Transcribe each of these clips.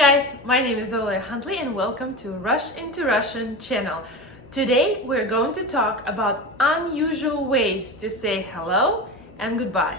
guys, my name is Ola Huntley and welcome to Rush into Russian channel. Today we're going to talk about unusual ways to say hello and goodbye.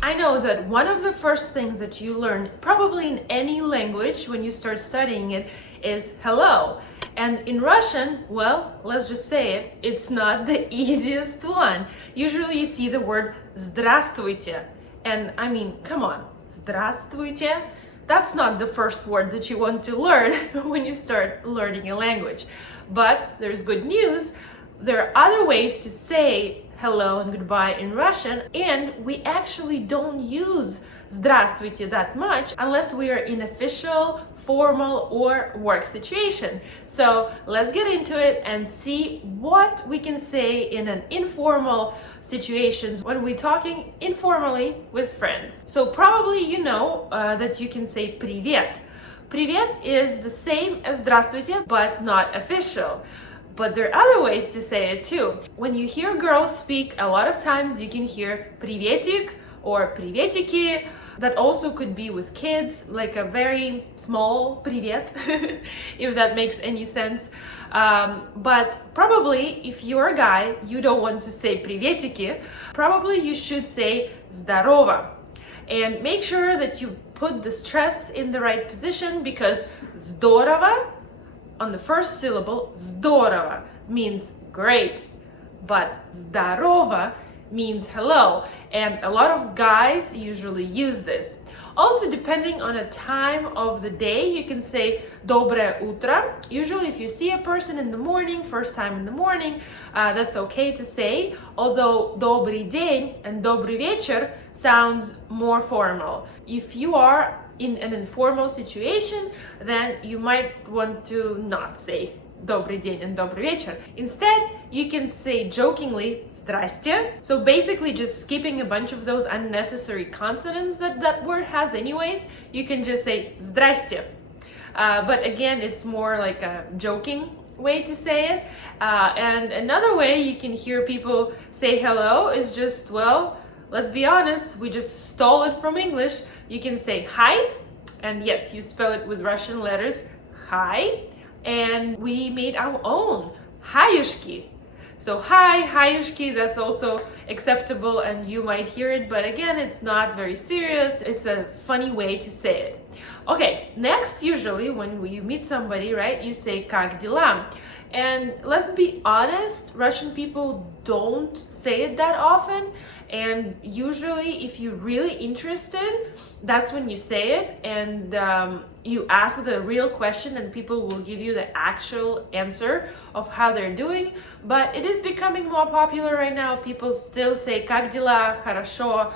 I know that one of the first things that you learn probably in any language when you start studying it is hello. And in Russian, well, let's just say it, it's not the easiest one. Usually you see the word здравствуйте. And I mean, come on, здравствуйте? That's not the first word that you want to learn when you start learning a language. But there's good news. There are other ways to say hello and goodbye in Russian, and we actually don't use здравствуйте that much unless we are in official, formal, or work situation. So let's get into it and see what we can say in an informal situations when we're talking informally with friends. So probably you know that you can say привет. Привет is the same as здравствуйте, but not official. But there are other ways to say it too. When you hear girls speak, a lot of times you can hear приветик or приветики. That also could be with kids, like a very small привет, if that makes any sense. But probably if you're a guy, you don't want to say приветики, probably you should say здорово. And make sure that you put the stress in the right position, because здорово on the first syllable, здорово means great, but здорово means hello, and a lot of guys usually use this. Also, depending on a time of the day, you can say доброе утро. Usually if you see a person in the morning, first time in the morning, that's okay to say, although добрый день and добрый вечер sounds more formal. If you are in an informal situation, then you might want to not say добрый день and добрый вечер. Instead, you can say jokingly здрасте. So basically just skipping a bunch of those unnecessary consonants that word has anyways. You can just say здрасте. But again, it's more like a joking way to say it. And another way you can hear people say hello is just, well, let's be honest, we just stole it from English. You can say hi, and yes, you spell it with Russian letters, hi, and we made our own, hаюшки. So hi, hаюшки, that's also acceptable and you might hear it, but again, it's not very serious. It's a funny way to say it. Okay, next, usually when you meet somebody, right, you say как дела? And let's be honest, Russian people don't say it that often, and usually if you're really interested, that's when you say it, and you ask the real question and people will give you the actual answer of how they're doing. But it is becoming more popular right now. People still say как дела, хорошо,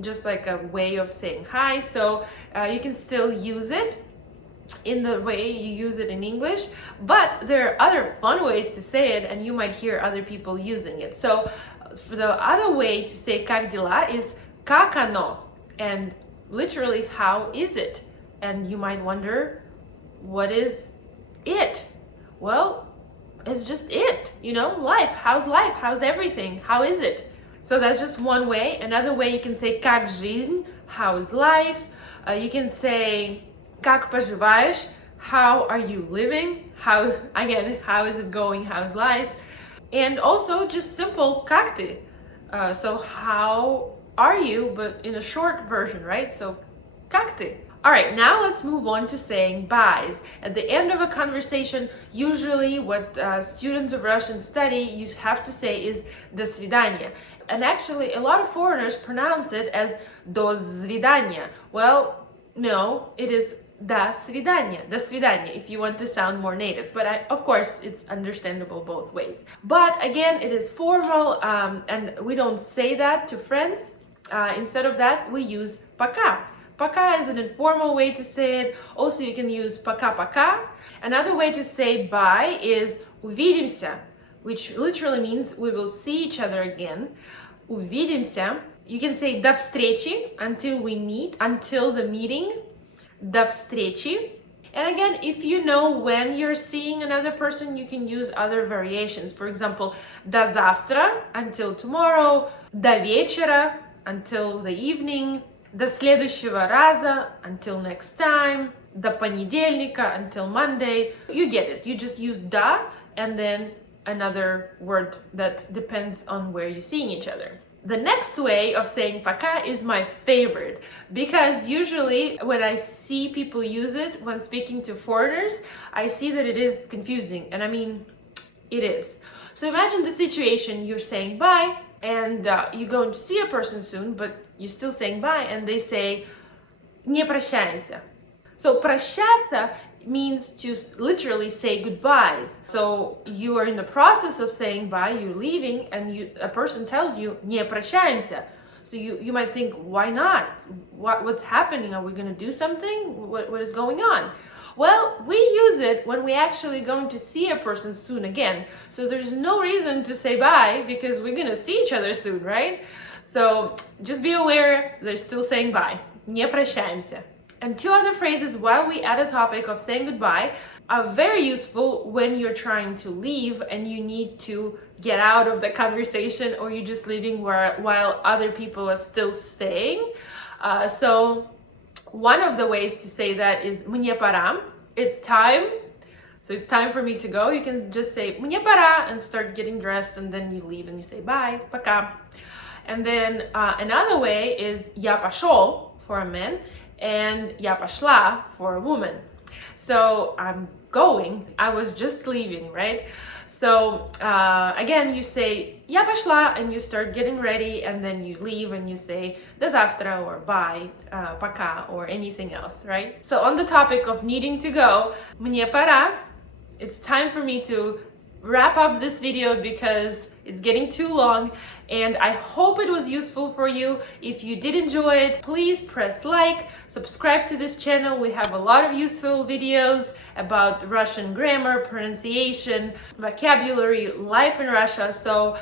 just like a way of saying hi, so you can still use it in the way you use it in English, but there are other fun ways to say it and you might hear other people using it. So for the other way to say как дела is как оно, and literally how is it? And you might wonder, what is it? Well, it's just it, you know, life. How's everything? How is it? So that's just one way. Another way, you can say как жизнь, how is life? You can say как поживаешь, how are you living? How is it going? How's life? And also just simple как ты. So how are you, but in a short version, right? So как ты? All right, now let's move on to saying byes. At the end of a conversation, usually what students of Russian study you have to say is до свидания. And actually, a lot of foreigners pronounce it as до свидания. Well, no, it is до свидания, if you want to sound more native. But of course, it's understandable both ways. But again, it is formal, and we don't say that to friends. Instead of that, we use пока. Пока is an informal way to say it. Also, you can use пока-пока. Another way to say bye is увидимся, which literally means we will see each other again. Увидимся. You can say до встречи, until we meet, until the meeting. До встречи. And again, if you know when you're seeing another person, you can use other variations. For example, до завтра, until tomorrow. До вечера, until the evening. До следующего раза, until next time. До понедельника, until Monday. You get it. You just use da and then another word that depends on where you're seeing each other. The next way of saying пока is my favorite, because usually when I see people use it when speaking to foreigners, I see that it is confusing, and I mean, it is. So imagine the situation, you're saying bye, and you're going to see a person soon, but you're still saying bye, and they say не прощаемся. So прощаться means to literally say goodbyes. So you are in the process of saying bye, you're leaving, and a person tells you не прощаемся. So you might think, why not? What's happening? Are we going to do something? What is going on? Well, we use it when we actually going to see a person soon again. So there's no reason to say bye because we're going to see each other soon, right? So just be aware, they're still saying bye. Не прощаемся. And two other phrases while we add a topic of saying goodbye are very useful when you're trying to leave and you need to get out of the conversation, or you're just leaving while other people are still staying. So one of the ways to say that is мне пора. It's time. So it's time for me to go. You can just say мне пора and start getting dressed, and then you leave and you say bye, пока. And then another way is я пошел for a man, and я пошла for a woman. So I'm going, I was just leaving, right? So again, you say я пошла and you start getting ready, and then you leave and you say до завтра or bye, пока, or anything else, right? So on the topic of needing to go, мне пора, it's time for me to wrap up this video because it's getting too long, and I hope it was useful for you. If you did enjoy it, please press like, subscribe to this channel. We have a lot of useful videos about Russian grammar, pronunciation, vocabulary, life in Russia. So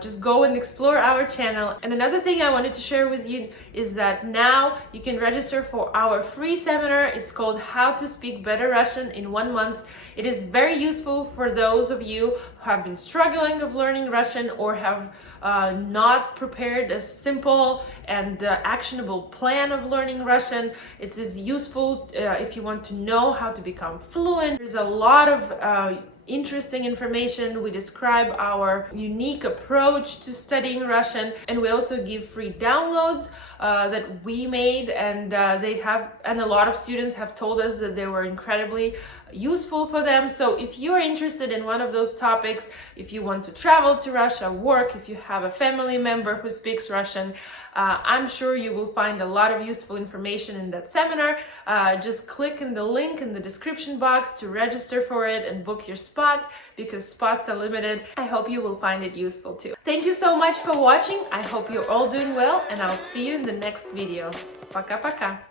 just go and explore our channel. And another thing I wanted to share with you is that now you can register for our free seminar. It's called How to Speak Better Russian in 1 month. It is very useful for those of you who have been struggling of learning Russian or have not prepared a simple and actionable plan of learning Russian. It is useful if you want to know how to become fluent. There's a lot of interesting information. We describe our unique approach to studying Russian, and we also give free downloads that we made, and a lot of students have told us that they were incredibly useful for them. So if you're interested in one of those topics, if you want to travel to Russia, work, if you have a family member who speaks Russian, I'm sure you will find a lot of useful information in that seminar. Just click in the link in the description box to register for it and book your spot, because spots are limited. I hope you will find it useful too. Thank you so much for watching. I hope you're all doing well, and I'll see you in the next video. Пока-пока.